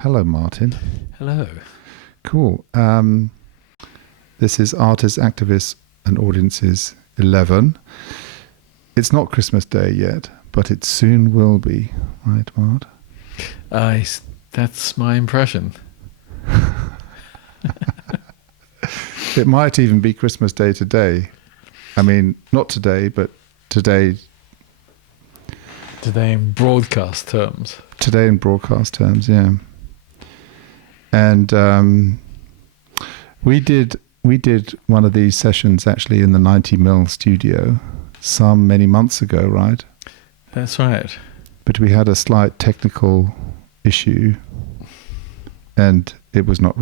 Hello, Martin. Hello. Cool. This is Artists, Activists and Audiences 11. It's not Christmas Day yet, but it soon will be. Right, Mart? That's my impression. It might even be Christmas Day today. I mean, not today, but today. Today in broadcast terms. Today in broadcast terms, yeah. And we did one of these sessions actually in the 90mm studio many months ago, right? That's right. But we had a slight technical issue, and it was not.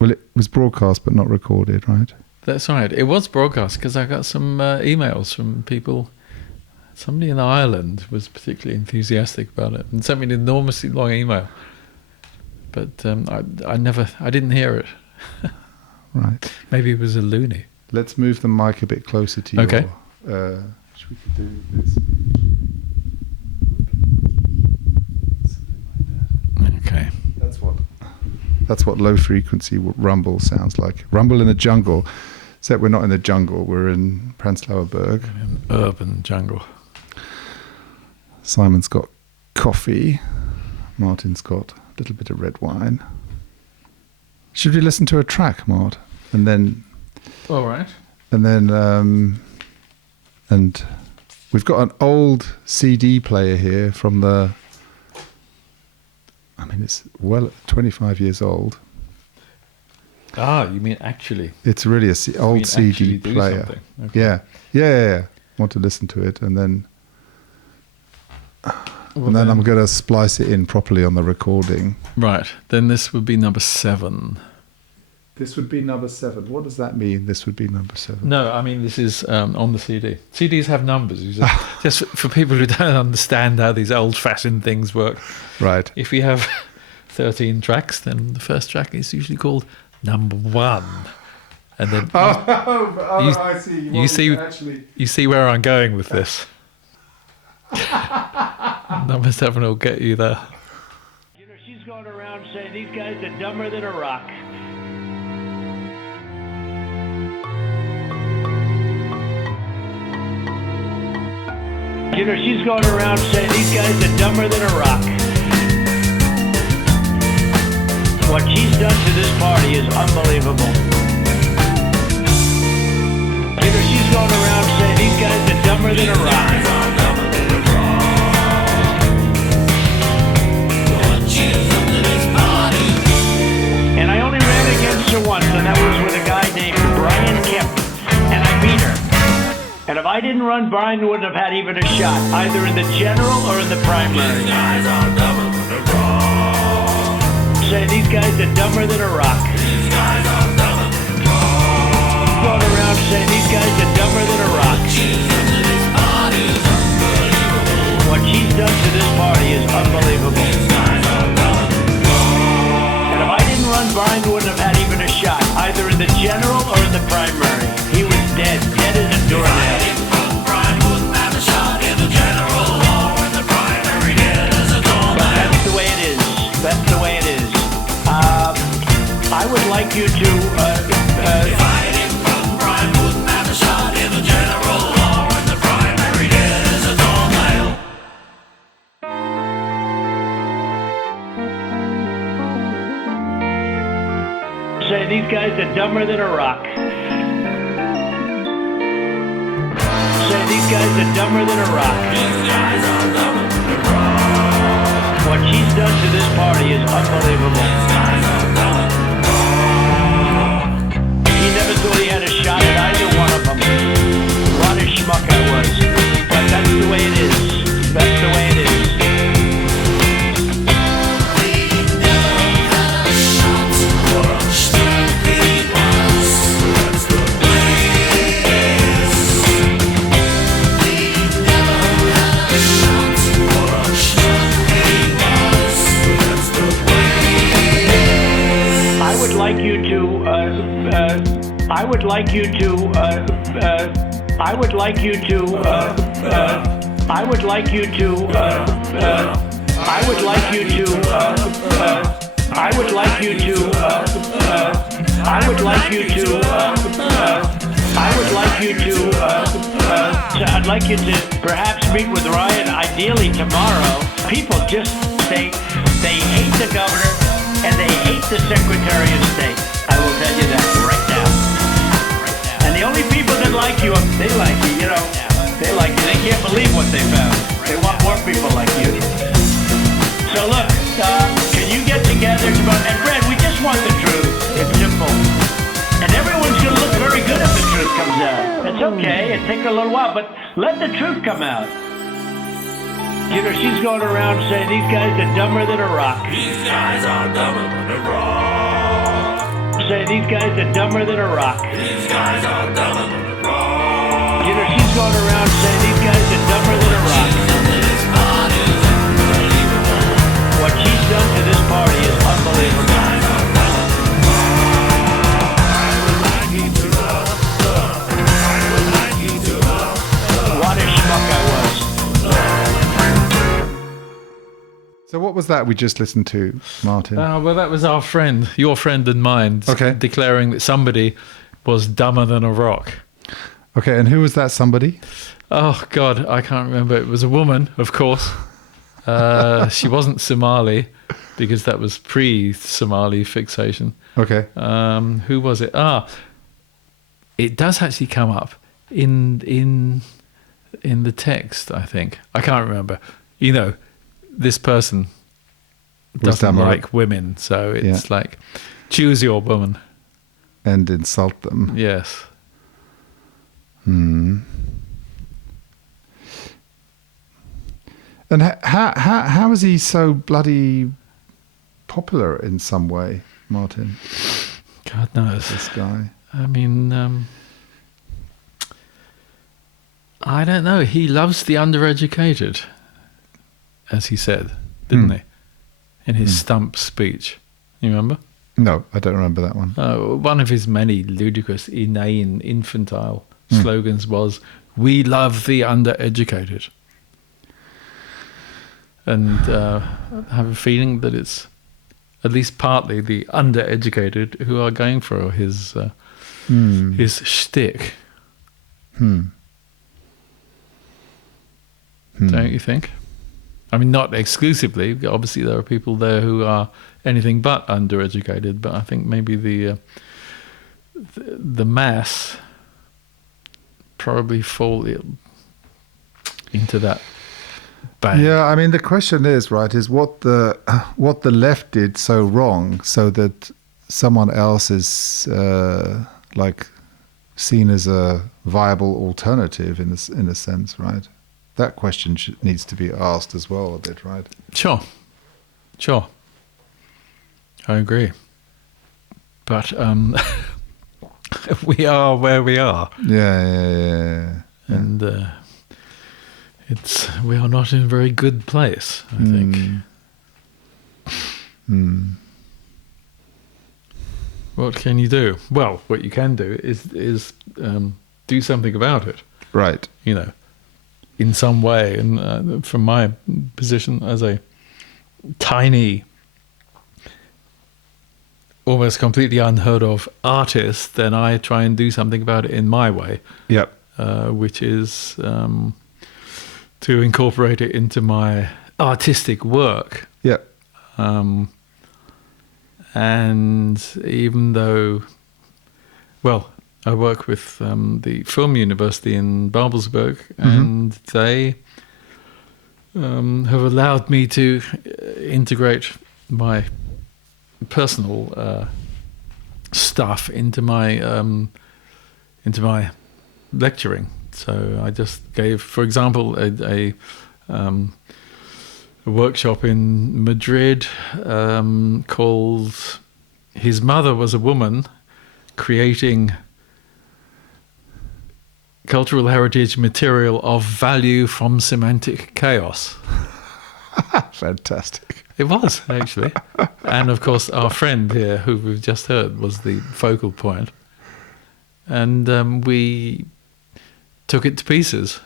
It was broadcast but not recorded, right? That's right. It was broadcast because I got some emails from people. Somebody in Ireland was particularly enthusiastic about it and sent me an enormously long email. But I didn't hear it. Right. Maybe it was a loony. Let's move the mic a bit closer to you. Okay. Should we do this? Okay. That's what low frequency rumble sounds like. Rumble in the jungle. Except we're not in the jungle. We're in Prenzlauer Berg. An urban jungle. Simon's got coffee. Martin's got a little bit of red wine. Should we listen to a track, Mart? And then... All right. And then... and we've got an old CD player here from the... I mean, it's 25 years old. Ah, you mean actually? It's really old CD player. Okay. Yeah. Want to listen to it, and then... And then I'm going to splice it in properly on the recording. Right. Then this would be number 7. This would be number 7. What does that mean, this would be number 7? No, I mean, this is on the CD. CDs have numbers. Just for people who don't understand how these old-fashioned things work. Right. If we have 13 tracks, then the first track is usually called number 1. And then I see. You see where I'm going with this. Number 7 will get you there. You know, she's going around saying these guys are dumber than a rock. You know, she's going around saying these guys are dumber than a rock. What she's done to this party is unbelievable. You know, she's going around saying these guys are dumber than a rock. And I only ran against her once, and that was with a guy named Brian Kemp, and I beat her. And if I didn't run, Brian wouldn't have had even a shot, either in the general or in the primary. These guys are dumber than a rock. Say, these guys are dumber than a rock. These guys are dumber than a rock. Going around saying these guys are dumber than a rock. What she's done to this party is unbelievable. And if I didn't run, Brian wouldn't have had even a shot, either in the general or in the primary. He was dead as a doornail. Brian wouldn't have a shot in the general or in the primary, dead as a doornail. But that's the way it is. That's the way it is. I would like you to... if I didn't run, Brian wouldn't have a shot in the general or in the primary, dead as a doornail. Say these guys are dumber than a rock. Say these guys are dumber than a rock. These guys are dumber than a rock. What she's done to this party is unbelievable. These guys are dumber than a rock. He never thought he had a shot at either one of them. What a schmuck I was. But that's the way it is. That's the way it is. I would like you to, I would like you to, I would like you to, I would like you to, I would like you to, I would like you to, I would like you to, I'd like you to perhaps meet with Ryan, ideally tomorrow. People just say they hate the governor and they hate the Secretary of State. I will tell you that right now. And the only people that like you, they like you, you know. They like you. They can't believe what they found. They want more people like you. So look, can you get together tomorrow? And Fred, we just want the truth. It's simple. And everyone's going to look very good if the truth comes out. It's okay. It takes a little while, but let the truth come out. You know, she's going around saying these guys are dumber than a rock. These guys are dumber than a rock. Say these guys are dumber than a rock. These guys are dumber than a rock. You know, she's going around saying these guys are dumber than a rock. What she's done to this party is unbelievable. What a schmuck I was. So what was that we just listened to, Martin? Well, that was our friend, your friend and mine, declaring that somebody was dumber than a rock. Okay, and who was that somebody? Oh, God, I can't remember. It was a woman, of course. She wasn't Somali, because that was pre-Somali fixation. Okay. Who was it? It does actually come up in the text, I think. I can't remember. You know, this person doesn't like women, so it's like, choose your woman. And insult them. Yes. And how is he so bloody popular in some way, Martin? God knows. This guy. I mean, I don't know. He loves the undereducated, as he said, didn't he? In his stump speech. You remember? No, I don't remember that one. One of his many ludicrous, inane, infantile slogans was, "We love the undereducated." And I have a feeling that it's at least partly the undereducated who are going for his shtick. Don't you think? I mean, not exclusively. Obviously, there are people there who are anything but undereducated, but I think maybe the mass probably fall into that bag. Yeah, I mean, the question is, right, is what the left did so wrong so that someone else is like seen as a viable alternative in a sense, right? That question needs to be asked as well a bit, right? Sure. I agree. But we are where we are. Yeah. And we are not in a very good place, I think. What can you do? Well, what you can do is do something about it. Right. You know, in some way. And from my position as a tiny, almost completely unheard of artist, then I try and do something about it in my way. Yep. Which is to incorporate it into my artistic work. Yep. And even though, well, I work with the Film University in Babelsberg, and they have allowed me to integrate my personal stuff into my lecturing. So I just gave, for example, a workshop in Madrid called "His Mother Was a Woman, Creating Cultural Heritage Material of Value from Semantic Chaos." Fantastic. It was, actually. And of course, our friend here, who we've just heard, was the focal point. And we took it to pieces.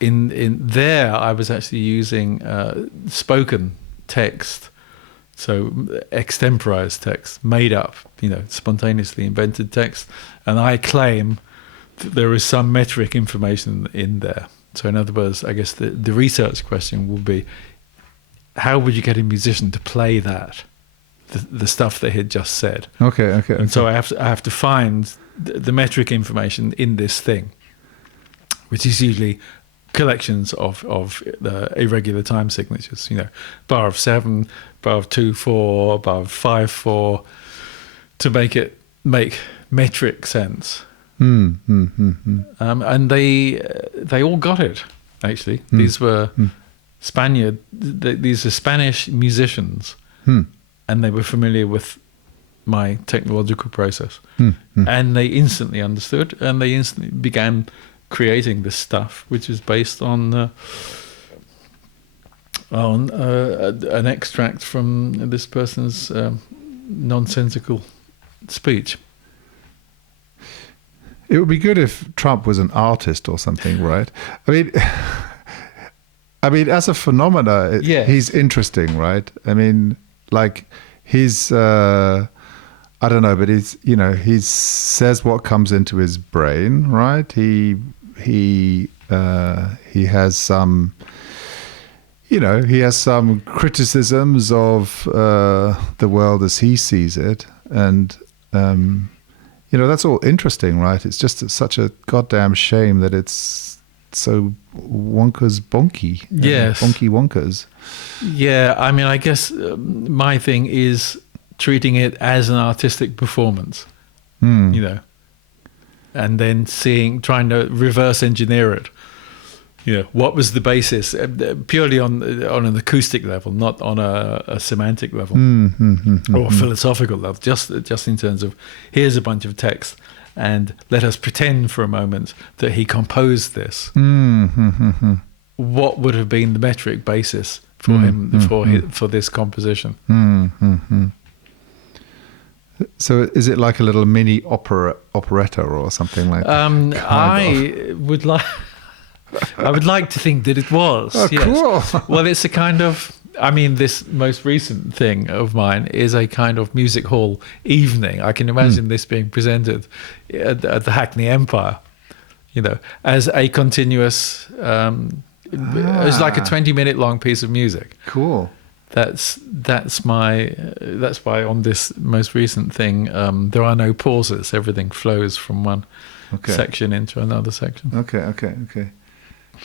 in there, I was actually using spoken text, so extemporized text, made up, spontaneously invented text, and I claim that there is some metric information in there. So in other words, I guess the research question will be, how would you get a musician to play that, the stuff they had just said? Okay. And so I have to find the metric information in this thing, which is usually collections of irregular time signatures. Bar of 7, bar of 2/4, bar of 5/4, to make metric sense. And they all got it. Actually, these were these are Spanish musicians, and they were familiar with my technological process, and they instantly understood, and they instantly began creating this stuff, which is based on an extract from this person's nonsensical speech. It would be good if Trump was an artist or something, right? I mean, as a phenomena, he's interesting, right? I mean, like he's, I don't know, but he says what comes into his brain, right? He has some, he has some criticisms of the world as he sees it, and that's all interesting, right? It's just such a goddamn shame that it's so bonky. Yes. Bonky wonkers. Yeah, I mean, I guess my thing is treating it as an artistic performance, and then trying to reverse engineer it. What was the basis? Purely on an acoustic level, not on a semantic level or philosophical level. Just in terms of, here's a bunch of text, and let us pretend for a moment that he composed this. What would have been the metric basis for him for this composition? So is it like a little mini operetta or something like that? I would like to think that it was. Oh, yes. cool. Well, it's a kind of, this most recent thing of mine is a kind of music hall evening. I can imagine this being presented at the Hackney Empire, as a continuous, it's like a 20-minute long piece of music. Cool. That's why on this most recent thing, there are no pauses. Everything flows from one section into another section. Okay.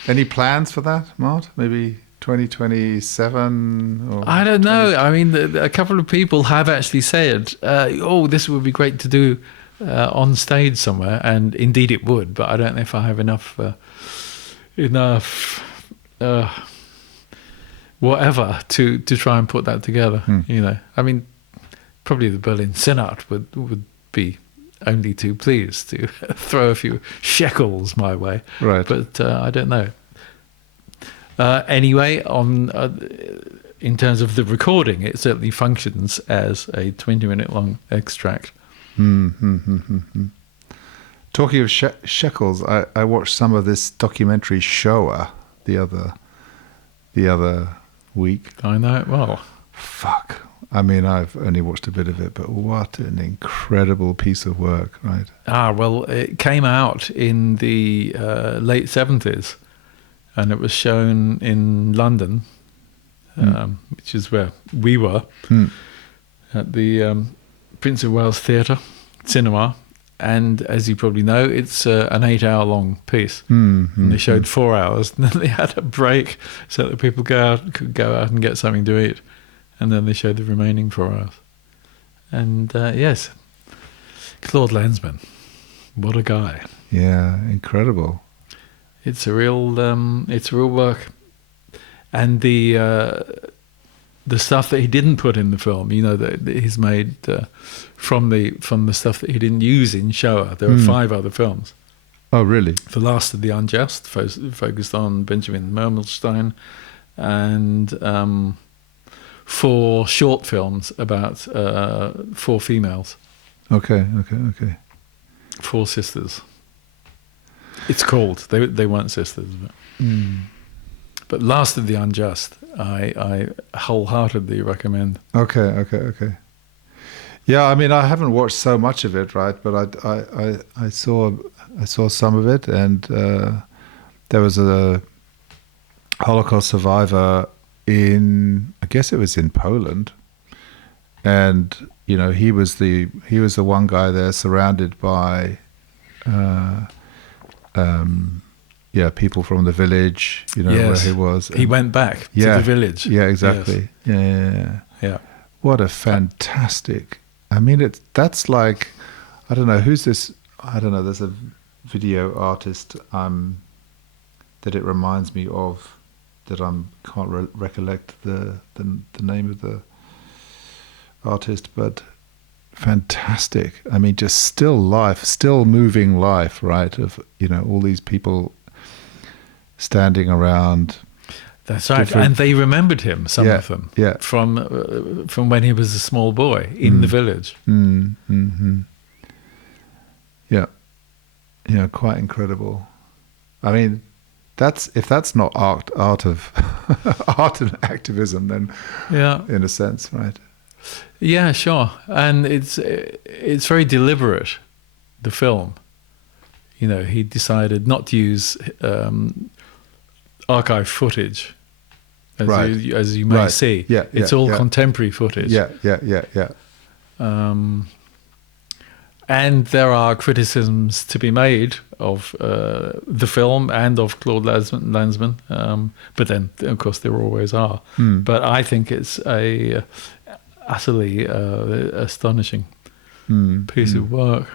Any plans for that, Mart? Maybe 2027? Or I don't know. I mean, a couple of people have actually said, this would be great to do on stage somewhere. And indeed it would, but I don't know if I have enough whatever to try and put that together. I mean, probably the Berlin Senate would be only too pleased to throw a few shekels my way, right? But I don't know. Anyway, in terms of the recording, it certainly functions as a 20-minute long extract. Talking of shekels, I watched some of this documentary Shoah the other week. I know it well. Fuck. I mean, I've only watched a bit of it, but what an incredible piece of work, right? Well, it came out in the late 70s, and it was shown in London, which is where we were, at the Prince of Wales Theatre Cinema. And as you probably know, it's an 8-hour-long piece. And they showed 4 hours, and then they had a break so that people could go out and get something to eat. And then they showed the remaining 4 hours. And yes, Claude Lanzmann, what a guy! Yeah, incredible. It's a real work. And the stuff that he didn't put in the film, that he's made from the stuff that he didn't use in Shoah. There are 5 other films. Oh, really? The Last of the Unjust focused on Benjamin Mermelstein, and 4 short films about 4 females. Okay. 4 sisters. It's called. They weren't sisters, but But Last of the Unjust, I wholeheartedly recommend. Okay. Yeah, I mean, I haven't watched so much of it, right? But I saw some of it, and there was a Holocaust survivor I guess it was in Poland, and he was the one guy there, surrounded by people from the village, where he was. He went back to the village. Yeah, exactly. Yes. Yeah. What a fantastic. I mean, that's like, I don't know, who's this? I don't know. There's a video artist that it reminds me of, that I can't recollect the name of the artist, but fantastic. I mean, just still moving life, right? Of all these people standing around. That's right, and they remembered him. Some of them, from when he was a small boy in the village. Mm-hmm. Yeah, quite incredible. I mean, if that's not art of art and activism, then in a sense, right? Yeah, sure, and it's very deliberate. The film, he decided not to use archive footage, as you may see. Yeah, it's all contemporary footage. Yeah. And there are criticisms to be made of the film and of Claude Lanzmann, but then, of course, there always are. But I think it's a utterly astonishing piece of work.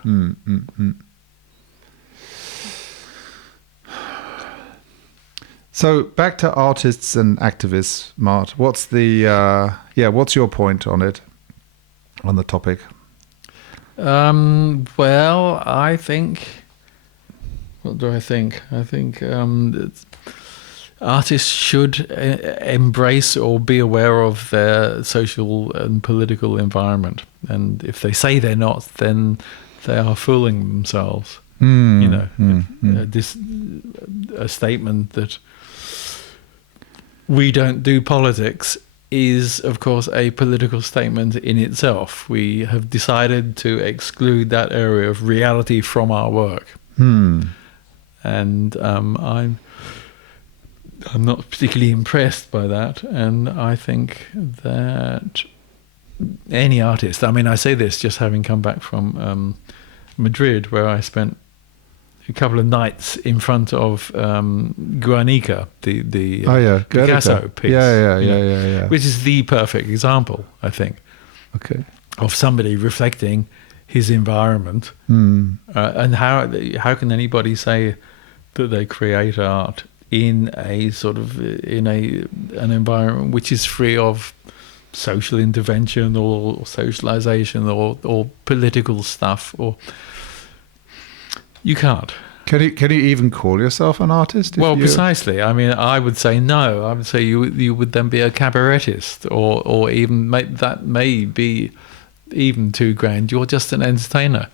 So back to artists and activists, Mart. What's your point on it, on the topic? Well, I think. What do I think? I think that artists should embrace or be aware of their social and political environment, and if they say they're not, then they are fooling themselves. A statement that we don't do politics is, of course, a political statement in itself. We have decided to exclude that area of reality from our work. And I'm not particularly impressed by that. And I think that any artist, I mean, I say this just having come back from Madrid, where I spent a couple of nights in front of Guernica, the Picasso piece. Yeah. Which is the perfect example, I think, of somebody reflecting his environment. And how can anybody say that they create art in a sort of an environment which is free of social intervention or socialization or political stuff? Or you can't. Can you even call yourself an artist? Well, precisely. I mean, I would say no. I would say you would then be a cabaretist, or even that may be even too grand. You're just an entertainer.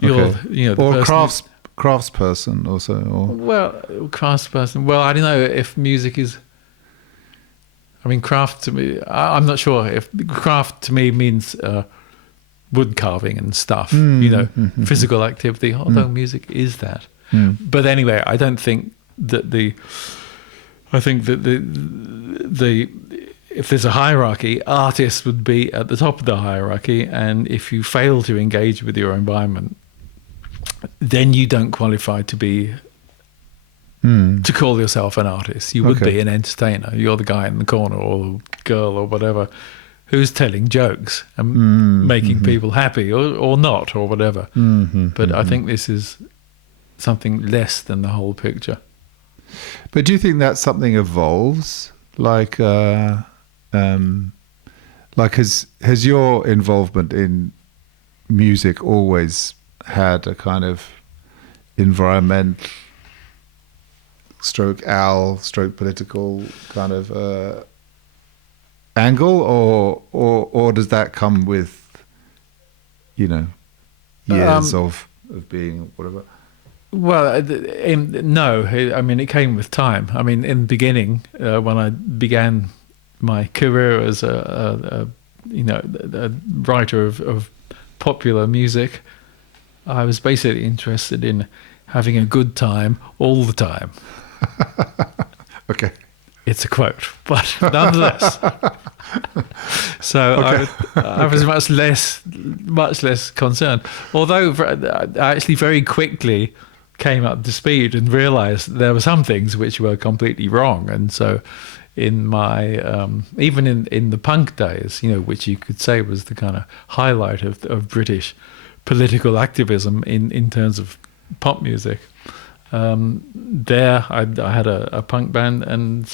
You're or craftsperson also. Well, craftsperson. Well, I don't know if music is. I mean, craft to me. I'm not sure if craft to me means wood carving and stuff. Physical activity. Although music is that. But anyway, I don't think that I think that the if there's a hierarchy, artists would be at the top of the hierarchy, and if you fail to engage with your environment, then you don't qualify to be to call yourself an artist. You would be an entertainer. You're the guy in the corner or girl or whatever who's telling jokes and making people happy or not or whatever. But I think this is something less than the whole picture. But do you think that something evolves? Like has your involvement in music always had a kind of environment stroke political kind of angle, or does that come with years of being whatever? Well, no. I mean, it came with time. I mean, in the beginning, when I began my career as a writer of popular music, I was basically interested in having a good time all the time. Okay. It's a quote, but nonetheless. So okay. I was much less concerned. Although I actually very quickly came up to speed and realised there were some things which were completely wrong. And so in my, even in the punk days, which you could say was the kind of highlight of British political activism in terms of pop music, there I had a punk band, and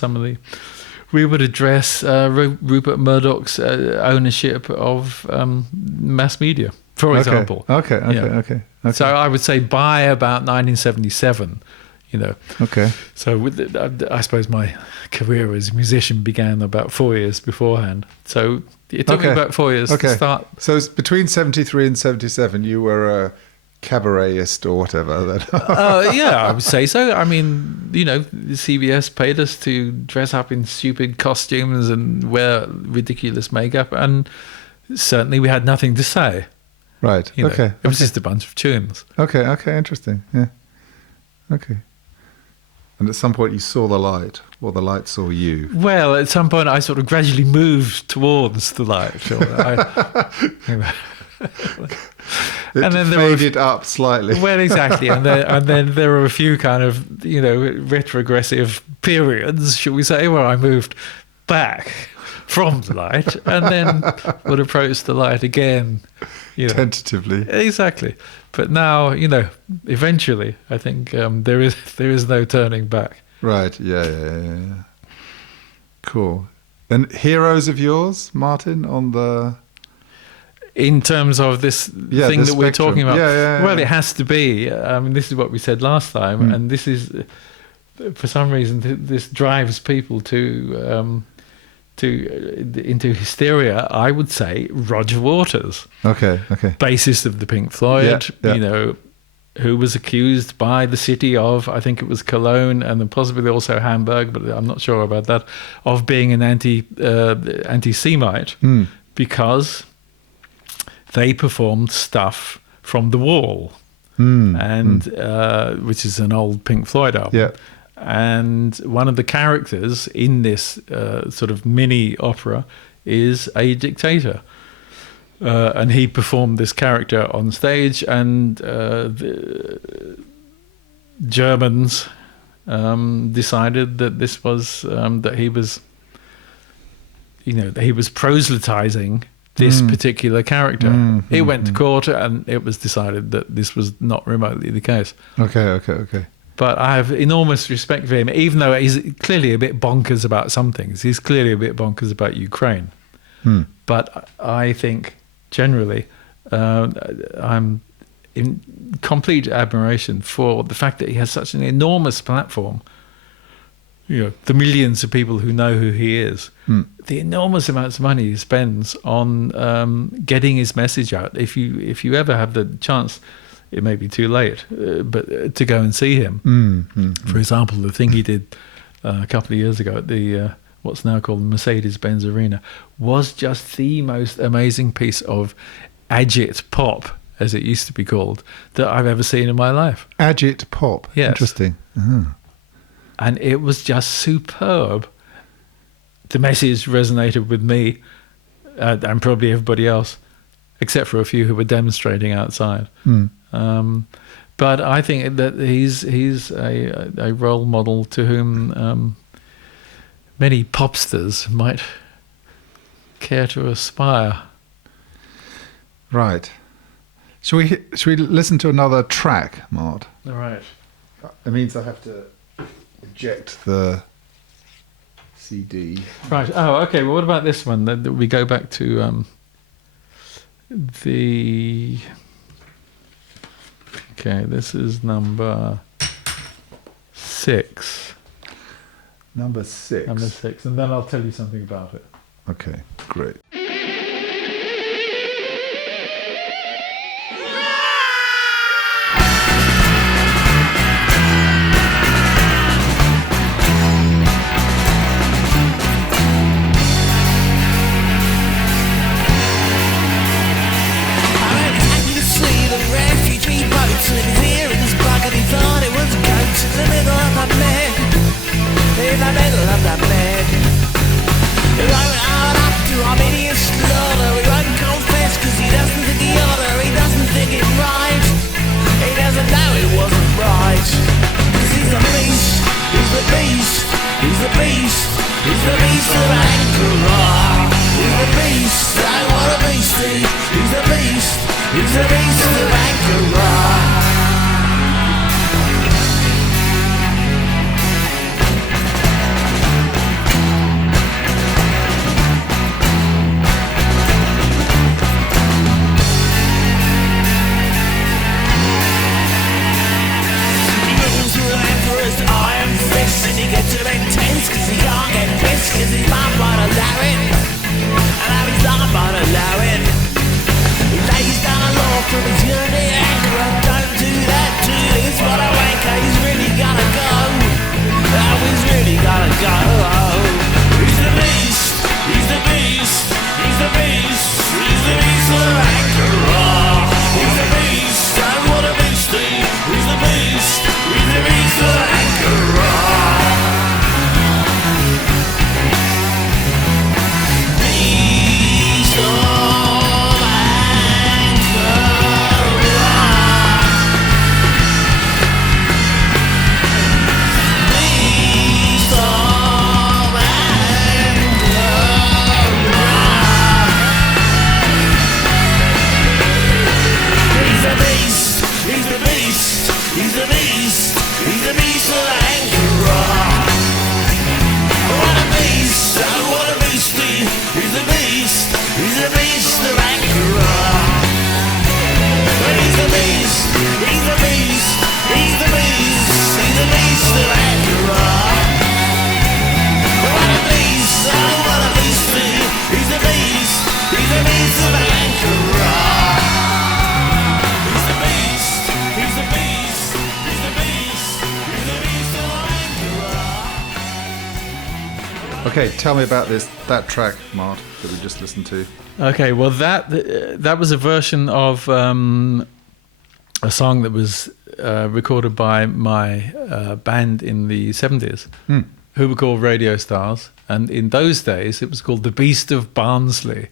we would address Rupert Murdoch's ownership of mass media, for example. Okay. So I would say by about 1977, Okay. So I suppose my career as a musician began about 4 years beforehand. So it took me about 4 years to start. So it's between 73 and 77, you were a cabaretist or whatever. Yeah, I would say so. I mean, the CBS paid us to dress up in stupid costumes and wear ridiculous makeup, and certainly we had nothing to say. Right. Okay. It was just a bunch of tunes. Okay. Interesting. Yeah. Okay. And at some point you saw the light, or the light saw you. Well, at some point I sort of gradually moved towards the light. And then faded up slightly. Well, exactly. And then there were a few kind of, retrogressive periods, shall we say, where I moved back from the light and then would approach the light again. Tentatively. Exactly. But now, eventually, I think there is no turning back. Right. Yeah. Cool. And heroes of yours, Martin, on the... In terms of this thing that we're talking about? Yeah. Well, it has to be. I mean, this is what we said last time, and this is, for some reason, this drives people into hysteria. I would say Roger Waters. Okay. Bassist of the Pink Floyd, who was accused by the city of, I think it was Cologne and then possibly also Hamburg, but I'm not sure about that, of being an anti-Semite because they performed stuff from The Wall, and which is an old Pink Floyd album. Yeah. And one of the characters in this sort of mini opera is a dictator. And he performed this character on stage, and the Germans decided that this was that he was, that he was proselytizing this particular character. It went to court, and it was decided that this was not remotely the case. Okay. But I have enormous respect for him, even though he's clearly a bit bonkers about some things. He's clearly a bit bonkers about Ukraine. But I think, generally, I'm in complete admiration for the fact that he has such an enormous platform. The millions of people who know who he is. The enormous amounts of money he spends on getting his message out. If you ever have the chance... It may be too late, but to go and see him. For example, the thing he did a couple of years ago at the what's now called the Mercedes-Benz Arena was just the most amazing piece of agit pop, as it used to be called, that I've ever seen in my life. Agit pop? Yes. Interesting. And it was just superb. The message resonated with me and probably everybody else, except for a few who were demonstrating outside. But I think that he's a role model to whom many popsters might care to aspire. Right. Should we listen to another track, Mart? All right. It means I have to eject the CD. Right. Oh, okay. Well, what about this one? Then we go back to the... Okay, this is number 6. Number 6. Number 6, and then I'll tell you something about it. Okay, great. beast. 'Cause he's the beast. He's the beast. He's the beast. He's the beast of Ankara. He's the beast. I want a beastie. He's the beast. He's the beast of Ankara. And he gets too intense cause he can't get pissed cause his mum won't allow it. And now his mum won't allow it. He lays down a law from his unity anger. Don't do that to this what a wanker. He's really gotta go. Oh, he's really gotta go. He's the beast. He's the beast. He's the beast. He's the beast of Ankara. He's the beast. I want a beastie. He's the beast. He's the beast of Ankara. Okay, tell me about that track, Mart, that we just listened to. Okay, well that was a version of a song that was recorded by my band in the 70s, who were called Radio Stars, and in those days it was called The Beast of Barnsley,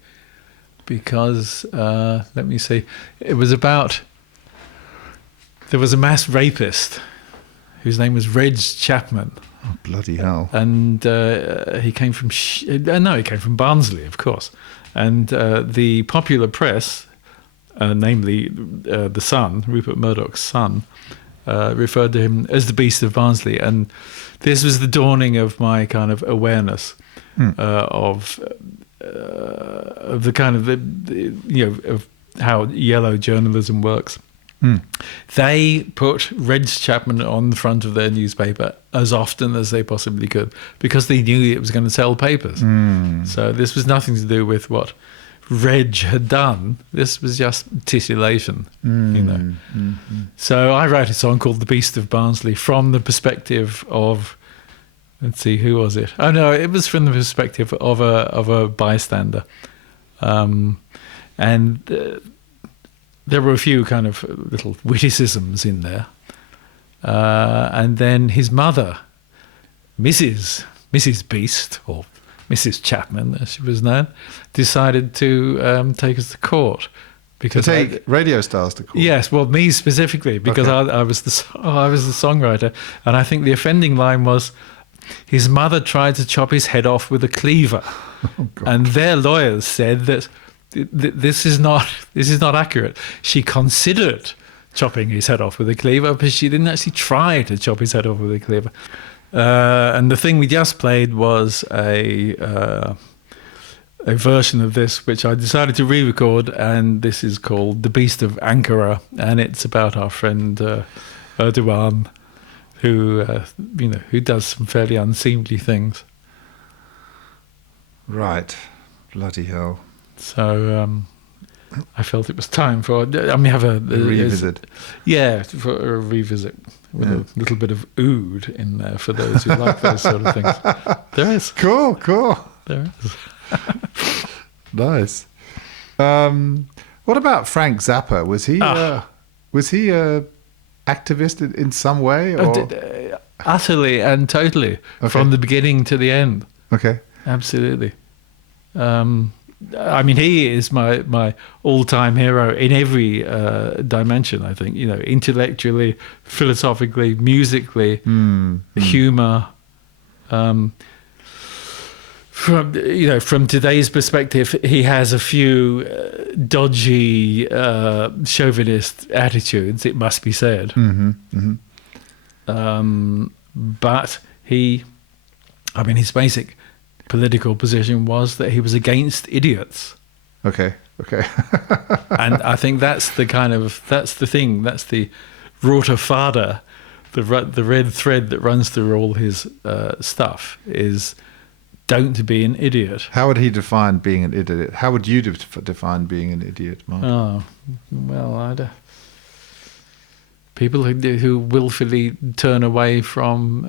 because let me see, it was about, there was a mass rapist whose name was Rutger Chapman. Oh, bloody hell. And he came from he came from Barnsley, of course. And the popular press, namely the Sun, Rupert Murdoch's son, referred to him as the Beast of Barnsley. And this was the dawning of my kind of awareness of the kind of of how yellow journalism works. They put Rutger Chapman on the front of their newspaper as often as they possibly could because they knew it was going to sell papers. So this was nothing to do with what Reg had done. This was just titillation, So I wrote a song called The Beast of Barnsley from the perspective of, let's see, who was it? Oh no, it was from the perspective of a bystander. There were a few kind of little witticisms in there. And then his mother, Mrs. Beast, or Mrs. Chapman, as she was known, decided to take us to court. Because to take Radio Stars to court? Yes, well, me specifically, because I was the songwriter. And I think the offending line was, his mother tried to chop his head off with a cleaver. Oh, God. And their lawyers said that this is not accurate. She considered chopping his head off with a cleaver, but she didn't actually try to chop his head off with a cleaver. And the thing we just played was a version of this, which I decided to re-record, and this is called "The Beast of Ankara," and it's about our friend Erdogan, who does some fairly unseemly things. Right, bloody hell. So I felt it was time for have a revisit. For a revisit with a little bit of oud in there for those who like those sort of things. There is. Cool. There is. Nice. What about Frank Zappa? Was he a activist in some way? Or? Utterly and totally, from the beginning to the end. Okay. Absolutely. I mean, he is my all-time hero in every dimension, I think. Intellectually, philosophically, musically, humor. From today's perspective, he has a few dodgy chauvinist attitudes, it must be said. But his basic political position was that he was against idiots. Okay. And I think that's the thing, that's the roter fader, the red thread that runs through all his stuff is don't be an idiot. How would he define being an idiot? How would you define being an idiot, Mark? Oh, well, people who willfully turn away from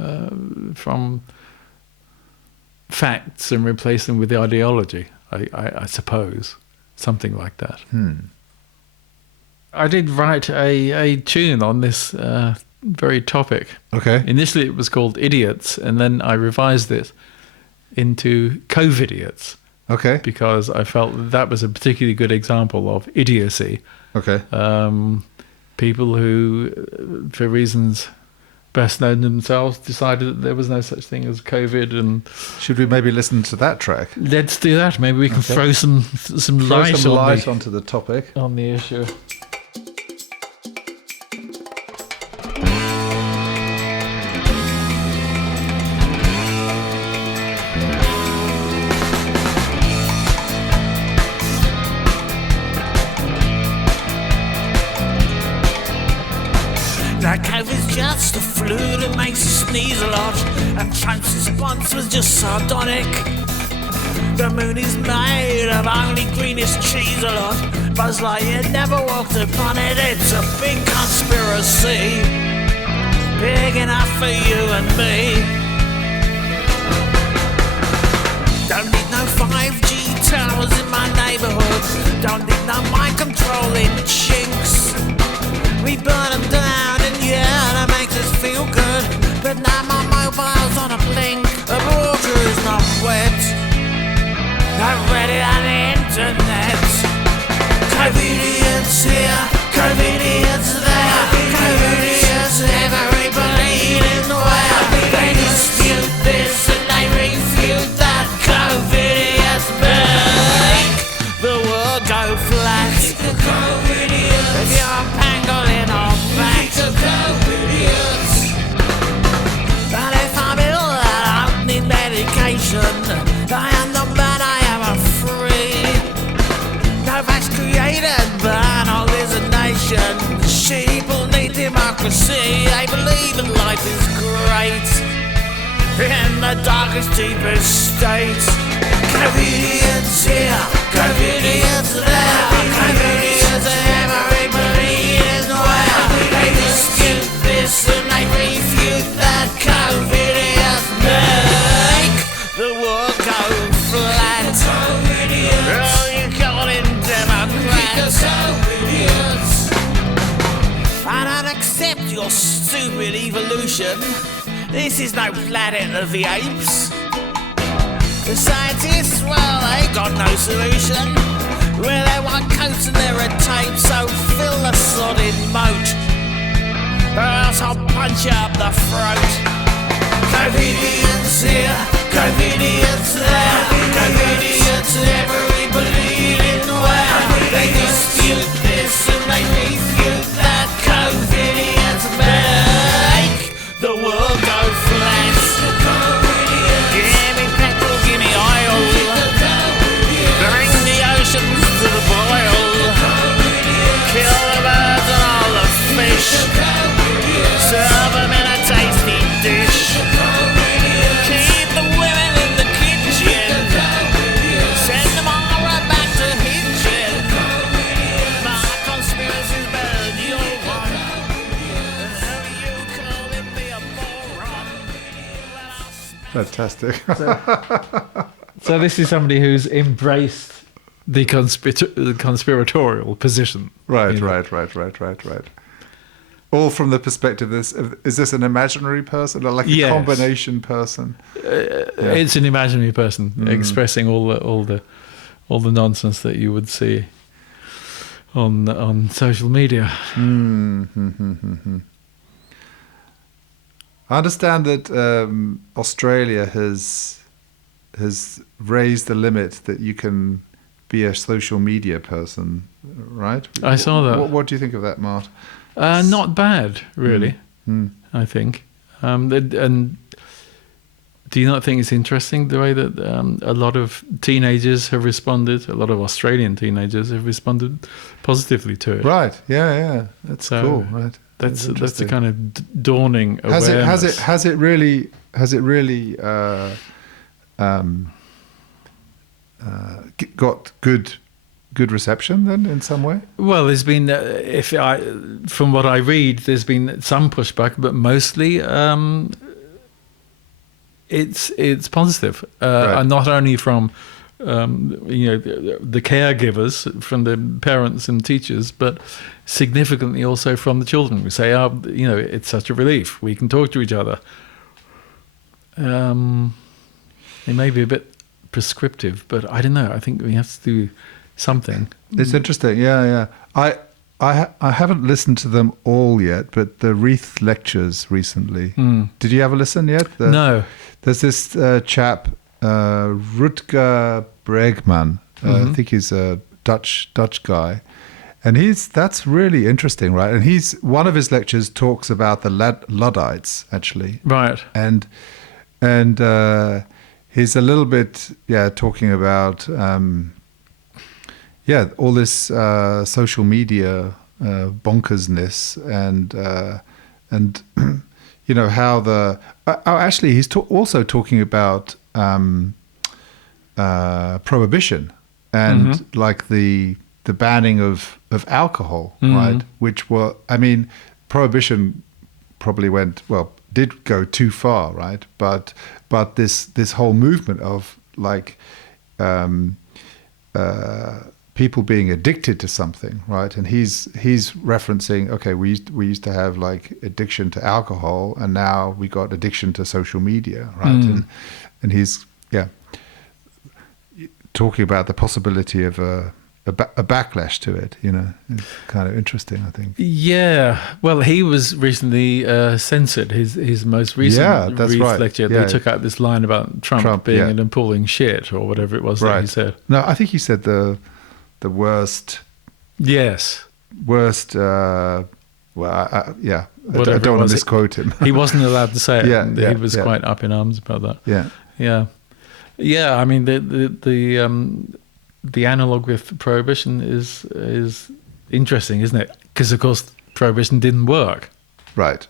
facts and replace them with the ideology, I suppose. Something like that. I did write a tune on this very topic. Okay. Initially it was called Idiots, and then I revised it into COVIDiots. Okay. Because I felt that was a particularly good example of idiocy. Okay. People who, for reasons best known to themselves, decided that there was no such thing as COVID. And should we maybe listen to that track? Let's do that. Maybe we can throw some light onto the topic, on the issue. COVID's just a flu that makes you sneeze a lot, and Trump's response was just sardonic. The moon is made of only greenish cheese a lot. Buzz Lightyear never walked upon it. It's a big conspiracy, big enough for you and me. Don't need no 5G towers in my neighborhood. Don't need no mind controlling chinks. We burn them down and yeah, that makes us feel good. But now my mobile's on a blink, the water is not wet. I've read it on the internet. COVIDiots here, COVIDiots there, COVIDiots everybody where. They dispute this and they refute that. COVIDiots make the world go flat. If you're pangolin or back to COVIDiots. But if I'm ill and I don't need medication, I am the man, I am a free. No vax created by no nation. Sheeple need democracy. They believe in life is great in the darkest, deepest states. COVIDiots here, COVIDiots there, COVIDiots everybody is where. They dispute this and they refute that. COVIDiots make the world go flat. Oh, you call it Democrats. I don't accept your stupid evolution. This is no planet of the apes. The scientists, well, they got no solution. Wear their white coats and their red tape, so fill the sodded moat, or else I'll punch you up the throat. COVIDiots here, COVIDiots there, COVIDiots everybody in where. They dispute this and they refute that. COVIDiots make the world go flat. Give me petrol, give me oil. Bring the oceans to the boil. Kill the birds and all the fish. Serve them in a tasty dish. Keep the women in the kitchen. Send them all right back to hitching. My conspiracy's better than your one. And you calling me a moron. Fantastic. So this is somebody who's embraced the conspiratorial position. Right. You know. Right. All from the perspective of is this an imaginary person or like a Yes. combination person? It's an imaginary person expressing all the all the nonsense that you would see on social media. I understand that Australia has raised the limit that you can be a social media person, right? I saw that. What do you think of that, Mart? Not bad, really. I think. And do you not think it's interesting the way that a lot of teenagers have responded? A lot of Australian teenagers have responded positively to it. Right. Yeah. That's cool. Right. That's a kind of dawning awareness. Has it really got good reception then in some way? Well, there's been, from what I read, there's been some pushback, but mostly it's positive, Right. and not only from the caregivers, from the parents and teachers, but significantly also from the children. We say, it's such a relief. We can talk to each other. It may be a bit prescriptive, but I don't know. I think we have to do something. It's interesting. Yeah. I haven't listened to them all yet, but the Wreath lectures recently. Did you have a listen yet? No. There's this chap, Rutger Bregman. I think he's a Dutch guy, and that's really interesting, right? And one of his lectures talks about the Luddites actually, Right. and he's a little bit talking about all this social media bonkersness and how actually he's also talking about prohibition and like the banning of alcohol, right? Which prohibition probably did go too far, right? But this whole movement of like people being addicted to something, right? And he's referencing, okay, we used to have like addiction to alcohol, and now we got addiction to social media, right? And he's talking about the possibility of a backlash to it. It's kind of interesting, I think. Yeah, well, he was recently censored. His most recent that's Wreath right. lecture, they took out this line about Trump being an appalling shit, or whatever it was that he said. No, I think he said the worst. Yes. Worst. I don't Whatever it want was, to misquote him. He wasn't allowed to say it. He was quite up in arms about that. Yeah. Yeah. I mean, the analogue with prohibition is interesting, isn't it? Because of course prohibition didn't work. Right.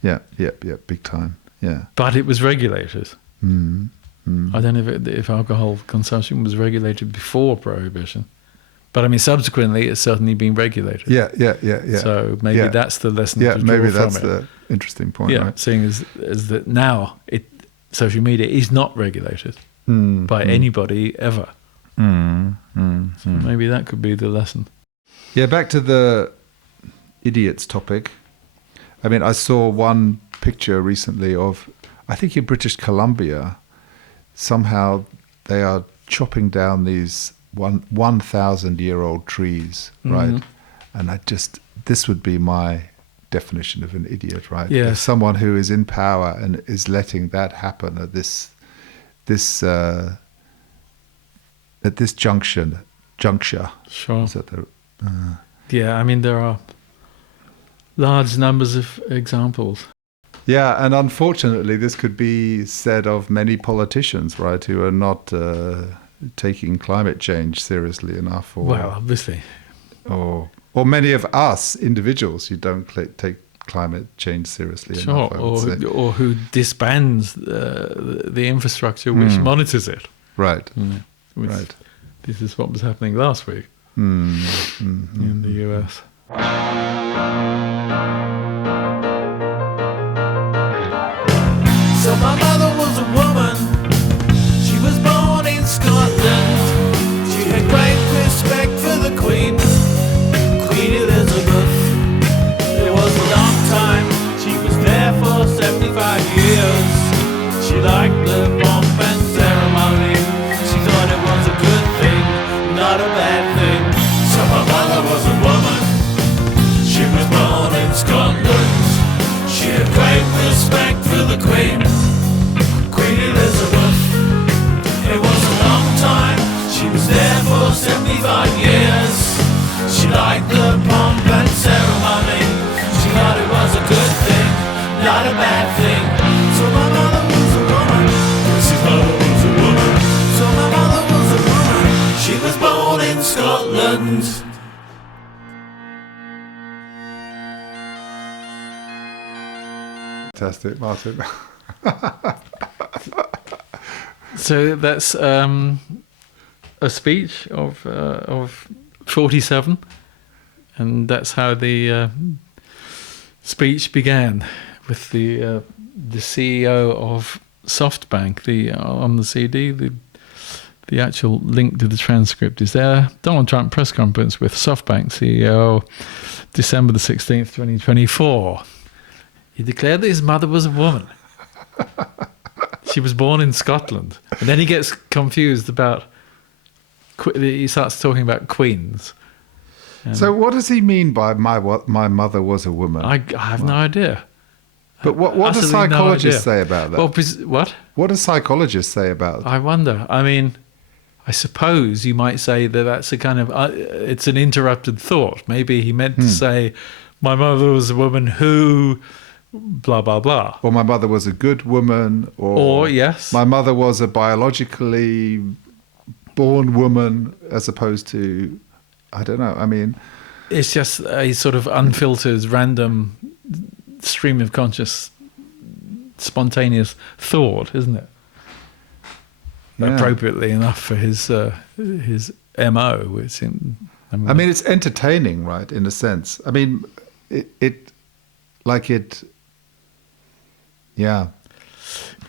Yeah. Big time. Yeah. But it was regulated. I don't know if alcohol consumption was regulated before prohibition, but I mean subsequently it's certainly been regulated. Yeah. So maybe that's the lesson. Yeah, to draw maybe from that's it. the interesting point. Yeah, right? seeing as that now social media is not regulated by anybody ever. So maybe that could be the lesson. Yeah, back to the idiots topic. I mean, I saw one picture recently of, I think in British Columbia, somehow they are chopping down these 1,000-year-old trees, right? And this would be my definition of an idiot, right? Yes. If someone who is in power and is letting that happen at this juncture. Sure. Is that Yeah, I mean, there are large numbers of examples. Yeah, and unfortunately, this could be said of many politicians, right, who are not taking climate change seriously enough. Well, obviously. Or many of us individuals who don't take climate change seriously enough. Or who disbands the infrastructure which monitors it. Right. Right. This is what was happening last week in the US. So my mother was a woman. She was born in Scotland. She had great respect for the Queen, Queen Elizabeth. It was a long time. She was there for 75 years. She liked the pomp and ceremony. She thought it was a good thing 25 years. She liked the pomp and ceremony. She thought it was a good thing, not a bad thing. So my mother was a woman. Yes, his mother was a woman. So my mother was a woman. She was born in Scotland. Fantastic, Martin. So that's a speech of 47, and that's how the speech began, with the CEO of SoftBank. On the CD, the actual link to the transcript is there. Donald Trump press conference with SoftBank CEO, December the 16th, 2024. He declared that his mother was a woman. She was born in Scotland. And then he gets confused about... He starts talking about queens. So what does he mean by my mother was a woman? I have no idea. But what do psychologists say about that? Well, what? What do psychologists say about that? I wonder. I mean, I suppose you might say that that's a kind of... it's an interrupted thought. Maybe he meant to say, my mother was a woman who... blah, blah, blah. Or my mother was a good woman. Or yes. My mother was a biologically born woman, as opposed to, I don't know, I mean... It's just a sort of unfiltered, random stream of conscious, spontaneous thought, isn't it? Yeah. Appropriately enough for his MO. I mean, it's entertaining, right, in a sense. I mean, yeah.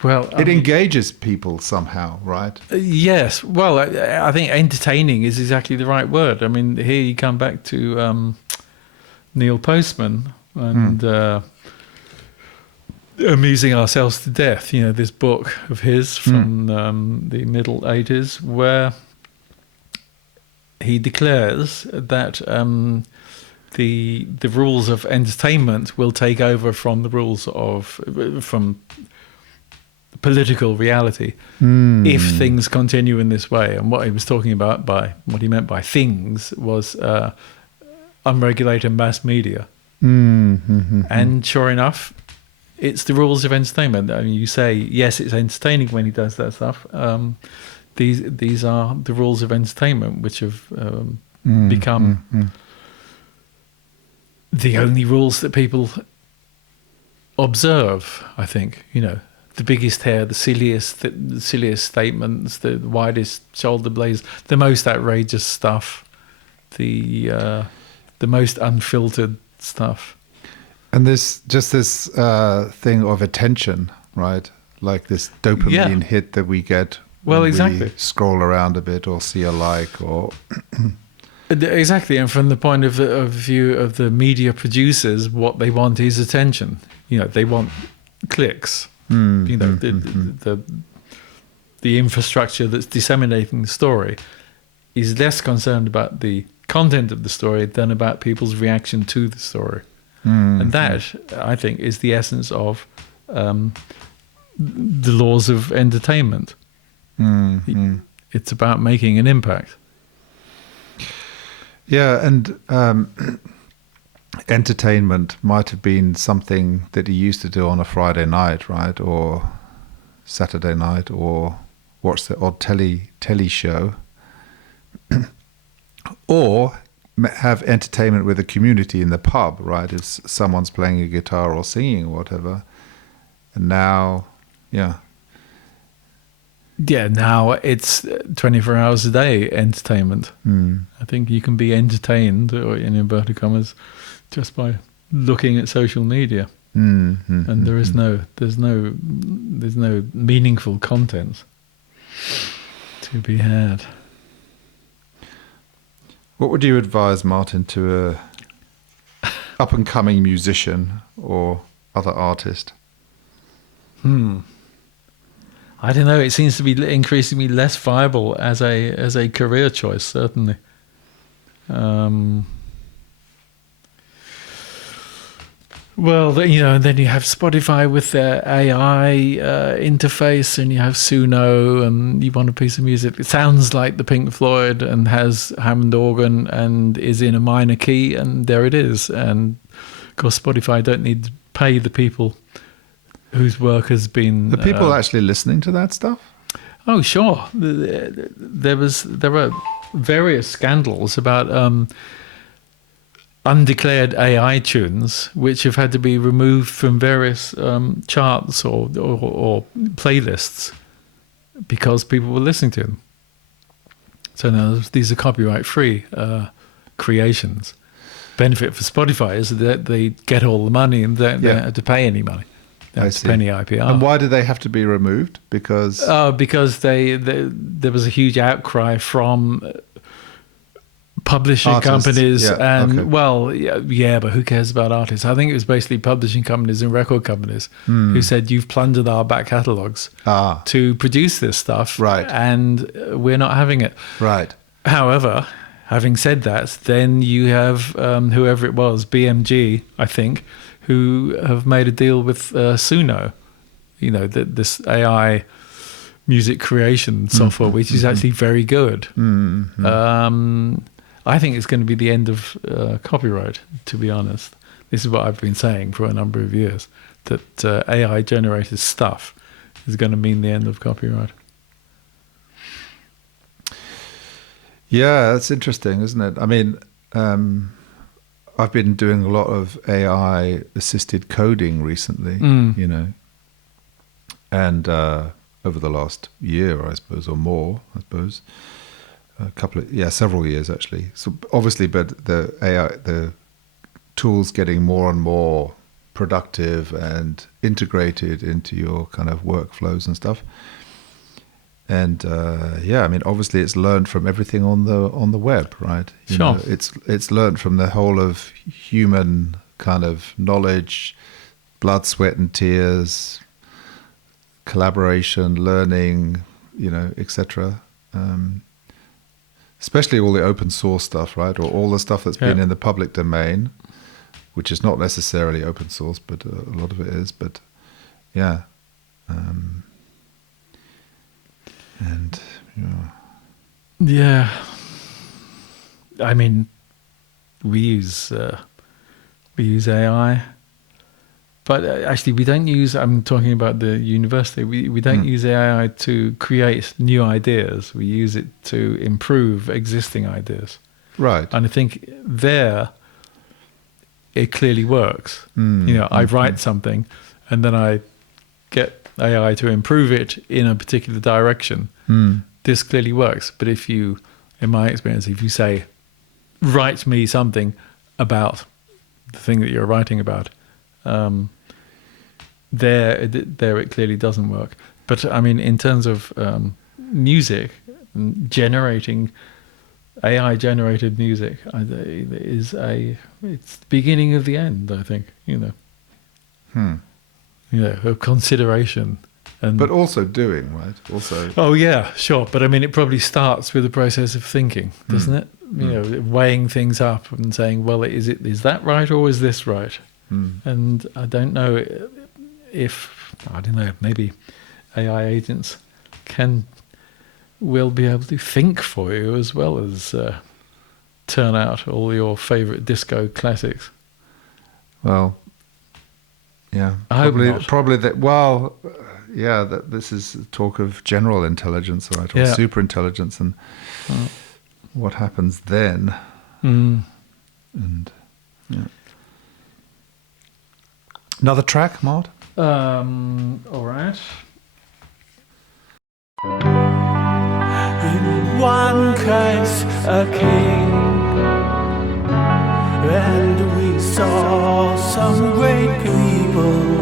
Well, it engages people somehow, right? Yes. Well, I think entertaining is exactly the right word. I mean, here you come back to Neil Postman and Amusing Ourselves to Death. You know, this book of his from the middle 80s, where he declares that the rules of entertainment will take over from the rules from political reality if things continue in this way. And what he was talking about what he meant by things was unregulated mass media. And sure enough, it's the rules of entertainment. I mean, you say, yes, it's entertaining when he does that stuff. These are the rules of entertainment, which have become the only rules that people observe, I think. You know, the biggest hair, the silliest statements, the widest shoulder blades, the most outrageous stuff, the most unfiltered stuff. And this thing of attention, right? Like this dopamine hit that we get when we scroll around a bit or see a like or... Exactly, and from the point of view of the media producers, what they want is attention. You know, they want clicks. You know, the infrastructure that's disseminating the story is less concerned about the content of the story than about people's reaction to the story. And that, I think, is the essence of the laws of entertainment. It's about making an impact. Yeah, and entertainment might have been something that he used to do on a Friday night, right, or Saturday night, or watch the odd telly show, or have entertainment with a community in the pub, right? If someone's playing a guitar or singing or whatever, and now, now it's 24 hours a day entertainment. I think you can be entertained, or in inverted commas, just by looking at social media, and there's no meaningful content to be had. What would you advise, Martin, to a up and coming musician or other artist? I don't know. It seems to be increasingly less viable as a career choice, certainly. Well, and then you have Spotify with their AI interface, and you have Suno, and you want a piece of music that sounds like the Pink Floyd and has Hammond organ and is in a minor key, and there it is. And of course, Spotify don't need to pay the people whose work has been. The people actually listening to that stuff? Oh, sure. There were various scandals about undeclared AI tunes, which have had to be removed from various charts or playlists because people were listening to them. So now these are copyright-free creations. Benefit for Spotify is that they get all the money and they don't have to pay any money. They have to pay any IPR. And why do they have to be removed? Because there was a huge outcry from publishing companies but who cares about artists? I think it was basically publishing companies and record companies who said, you've plundered our back catalogues to produce this stuff, right? And we're not having it, right? However, having said that, then you have whoever it was, BMG, I think, who have made a deal with Suno, this AI music creation software, which is actually very good. I think it's going to be the end of copyright, to be honest. This is what I've been saying for a number of years, that AI-generated stuff is going to mean the end of copyright. Yeah, that's interesting, isn't it? I mean, I've been doing a lot of AI-assisted coding recently, and over the last year, I suppose, or more, several years actually. So obviously, but the AI, the tools getting more and more productive and integrated into your kind of workflows and stuff. And I mean, obviously, it's learned from everything on the web, right? Sure. It's learned from the whole of human kind of knowledge, blood, sweat, and tears, collaboration, learning, etc. Especially all the open source stuff, right? Or all the stuff that's been in the public domain, which is not necessarily open source, but a lot of it is. But I mean, we use AI, but actually we don't use. I'm talking about the university. We don't use AI to create new ideas. We use it to improve existing ideas. Right. And I think there it clearly works. I write something, and then I get AI to improve it in a particular direction. This clearly works. But if you, in my experience, if you say, write me something about the thing that you're writing about, there it clearly doesn't work. But I mean, in terms of music, generating AI-generated music it's the beginning of the end, I think. Of consideration. But also doing, right? Also. Oh yeah, sure. But I mean, it probably starts with the process of thinking, doesn't it? Weighing things up and saying, well, is that right or is this right? And I don't know maybe AI agents will be able to think for you as well as turn out all your favorite disco classics. Well, yeah, probably that. Well. That this is talk of general intelligence, right, or super intelligence, and what happens then. And another track, Mart. All right. In one case, a king, and we saw some great people.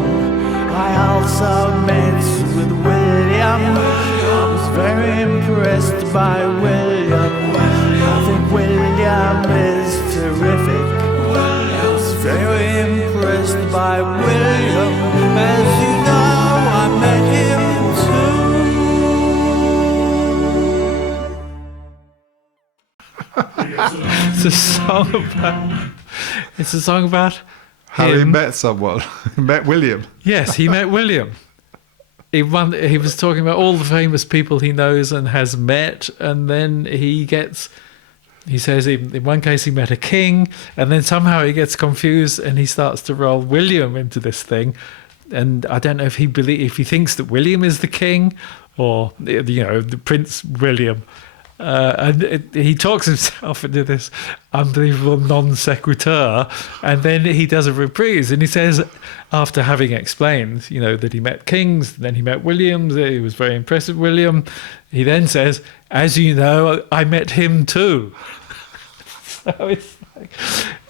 I also met with William. I was very impressed by William. I think William is terrific. I was very impressed by William. As you know, I met him too. It's a song about How he met someone. He met William. Yes, he met William. He was talking about all the famous people he knows and has met, and then he says in one case he met a king, and then somehow he gets confused and he starts to roll William into this thing. And I don't know if he thinks that William is the king or, the Prince William. He talks himself into this unbelievable non sequitur, and then he does a reprise, and he says, after having explained, that he met kings, then he met Williams, he was very impressed with William. He then says, "As you know, I met him too." So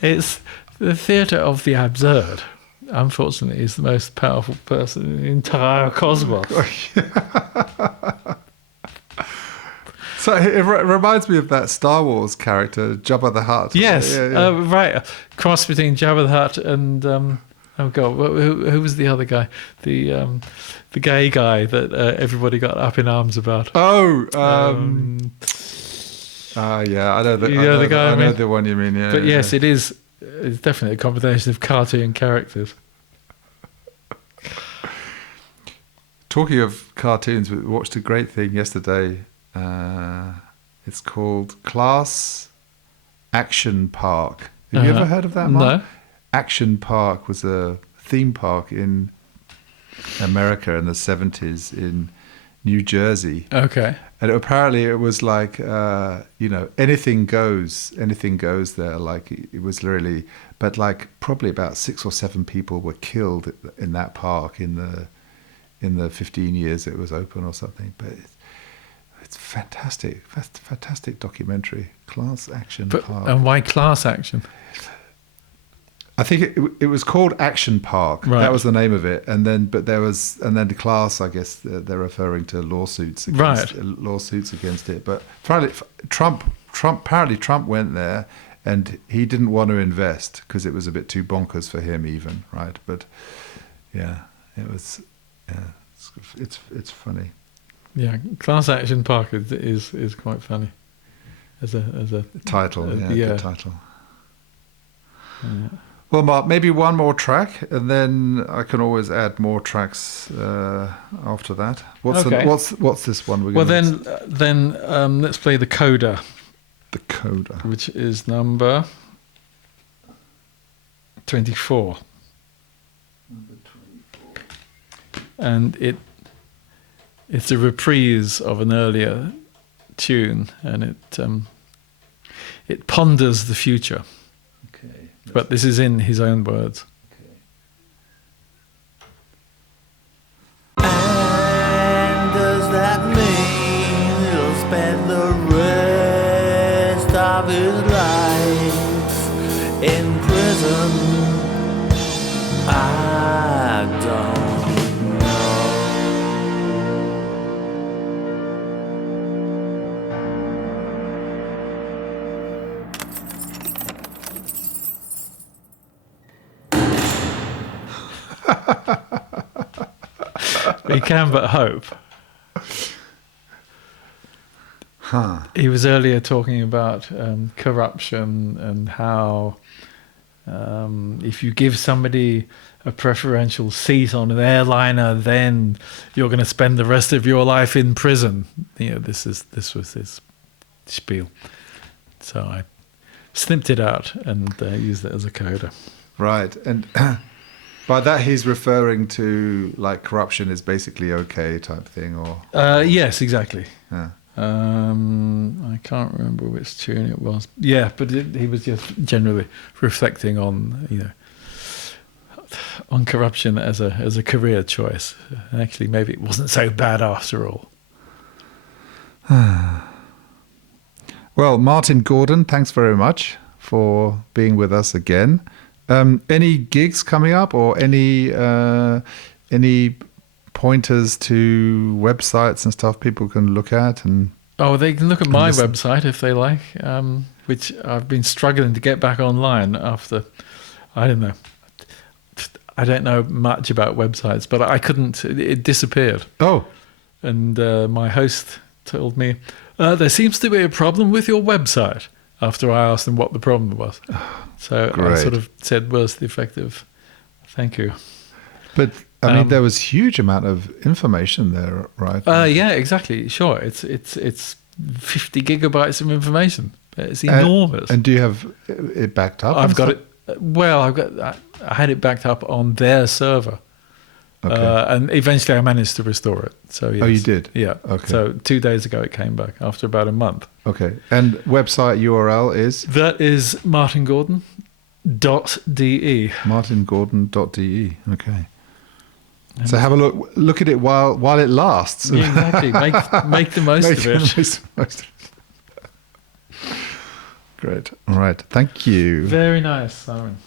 it's the theatre of the absurd. Unfortunately, is the most powerful person in the entire cosmos. So it reminds me of that Star Wars character, Jabba the Hutt. Yes, Yeah. right. Cross between Jabba the Hutt and who was the other guy? The gay guy that everybody got up in arms about. Oh, yeah, I know the guy. I know the one you mean. Yeah, but yes, it is. It's definitely a combination of cartoon characters. Talking of cartoons, we watched a great thing yesterday. It's called Class Action Park. Have you ever heard of that, Mark? No. Action Park was a theme park in America in the 70s in New Jersey. Okay. And apparently it was like, anything goes there. Like it was literally, but like probably about 6 or 7 people were killed in that park in the 15 years it was open or something. But it's fantastic. Fantastic documentary. Class Action Park. And why Class Action? I think it was called Action Park. Right. That was the name of it. And then the class, I guess they're referring to lawsuits against it. But apparently Trump went there and he didn't want to invest because it was a bit too bonkers for him even, right? But yeah, it's funny. Yeah, Class Action Park is quite funny as a title. Good title. Yeah. Well, Mark, maybe one more track, and then I can always add more tracks after that. What's this one we're going to? Well, then let's play the Coda. The Coda, which is number 24. Number 24. And it's a reprise of an earlier tune, and it ponders the future. Okay. But this is in his own words. And does that mean he'll spend the rest of his life in prison? I don't know. We can but hope. He was earlier talking about corruption and how if you give somebody a preferential seat on an airliner, then you're going to spend the rest of your life in prison. This was his spiel. So I snipped it out and used it as a coda. Right, and by that he's referring to like corruption is basically okay type thing, or yes, exactly. Yeah. I can't remember which tune it was. Yeah, but he was just generally reflecting on on corruption as a career choice. Actually, maybe it wasn't so bad after all. Well, Martin Gordon, thanks very much for being with us again. Any gigs coming up, or any pointers to websites and stuff people can look at? And they can look at my website if they like, which I've been struggling to get back online after, I don't know much about websites, but I couldn't, it disappeared. Oh. And my host told me, there seems to be a problem with your website, after I asked him what the problem was. So Great. I sort of said, well, it's the effect of Thank you. But I mean, there was huge amount of information there, right? Yeah, exactly. Sure, it's 50 gigabytes of information. It's enormous. And do you have it backed up? I've got it. Well, I had it backed up on their server. Okay. And eventually I managed to restore it. So yes. Oh, you did? Yeah. Okay. So 2 days ago it came back after about a month. Okay. And website URL is? That is martingordon.de. martingordon.de. Okay. So have a look at it while it lasts. Yeah, exactly. Make the most of it. Most of it. Great. All right. Thank you. Very nice, Simon.